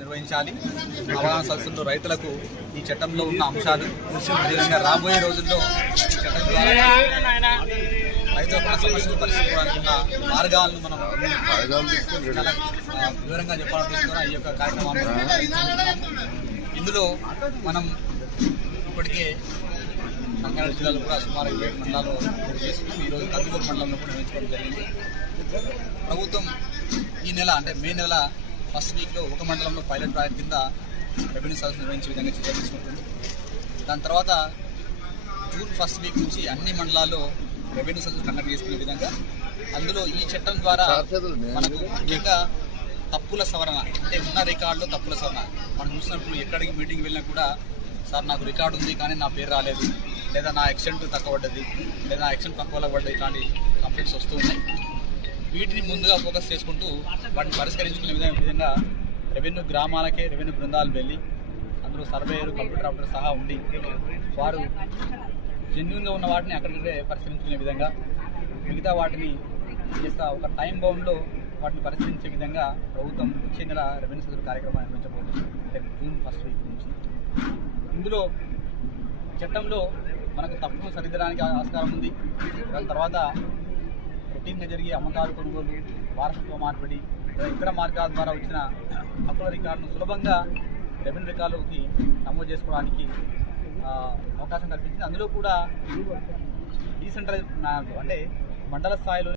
నిర్వహించాలి. రవాణా సంస్థల్లో రైతులకు ఈ చట్టంలో ఉన్న అంశాలు అదేవిధంగా రాబోయే రోజుల్లో చట్టం ద్వారా రైతులకు సమస్యలు పరిష్కరించడానికి ఉన్న మార్గాలను మనం చాలా వివరంగా చెప్పాలనుకుంటున్నాం. ఈ యొక్క కార్యక్రమాన్ని ఇందులో మనం ఇప్పటికే రంగారెడ్డి జిల్లాలో కూడా సుమారు 27 మండలాలు పూర్తి చేసుకున్నాం. ఈరోజు కందుకూరు మండలంలో కూడా నిర్వహించుకోవడం జరిగింది. ప్రభుత్వం ఈ నెల అంటే మే నెల ఫస్ట్ వీక్లో ఒక మండలంలో పైలట్ ప్రాజెక్ట్ కింద రెవెన్యూ సదస్సు నిర్వహించే విధంగా చర్యలు తీసుకుంటుంది. దాని తర్వాత జూన్ ఫస్ట్ వీక్ నుంచి అన్ని మండలాల్లో రెవెన్యూ సదస్సు కండక్ట్ చేసుకునే విధంగా అందులో ఈ చట్టం ద్వారా మనకు ముఖ్యంగా తప్పుల సవరణ అంటే ఉన్న రికార్డులో తప్పుల సవరణ మనం చూసినప్పుడు ఎక్కడికి మీటింగ్ వెళ్ళినా కూడా సార్ నాకు రికార్డు ఉంది కానీ నా పేరు రాలేదు, లేదా నా యాక్సిడెంట్ తక్కువ పడ్డది, లేదా నా యాక్సిడెంట్ తక్కువ పడ్డది, ఇట్లాంటి కంప్లైంట్స్ వస్తూ ఉన్నాయి. వీటిని ముందుగా ఫోకస్ చేసుకుంటూ వాటిని పరిష్కరించుకునే విధంగా రెవెన్యూ గ్రామాలకే రెవెన్యూ బృందాలు వెళ్ళి అందులో సర్వేయర్ కంప్యూటర్ ఆపరేటర్ సహా ఉండి వారు జెన్యూన్గా ఉన్న వాటిని అక్కడికే పరిష్కరించుకునే విధంగా మిగతా వాటిని చేస్తా ఒక టైం బౌండ్లో వాటిని పరిశీలించే విధంగా ప్రభుత్వం వచ్చే నెల రెవెన్యూ సదస్సు కార్యక్రమాన్ని నిర్వహించబోతుంది. అంటే జూన్ ఫస్ట్ వీక్ నుంచి ఇందులో చట్టంలో మనకు తప్పును సరిదిద్దడానికి ఆస్కారం ఉంది. దాని తర్వాత రొటీన్గా జరిగే అమ్మకాలు, కొనుగోలు, వారసత్వ మార్పిడి ఇతర మార్గాల ద్వారా వచ్చిన హక్కుల రికార్డును సులభంగా రెవెన్యూ రికార్డులోకి నమోదు చేసుకోవడానికి అవకాశం కల్పించింది. అందులో కూడా డీసెంట్రలైజ్ అంటే మండల స్థాయిలో